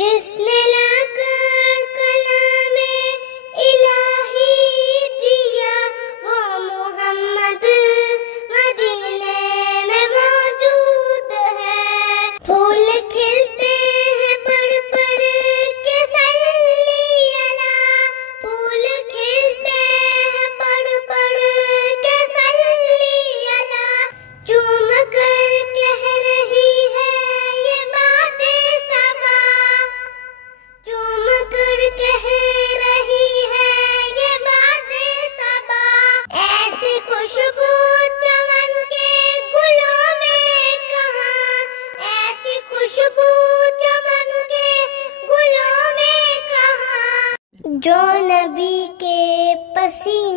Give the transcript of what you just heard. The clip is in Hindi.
जिसने लाकर कलामे इलाही दिया वो मोहम्मद मदीने में मौजूद है। फूल खिलते हैं पढ़ पढ़ के सल्ली अला, फूल खिलते हैं पढ़ पढ़ के सल्ली अला। चूम कर कह रही है ये बातें सबा, चूम कर कह रही है ये बातें सबा। ऐसी खुशबू चमन के गुलों में कहाँ, ऐसी खुशबू चमन के गुलों में कहाँ। जो नबी के पसीने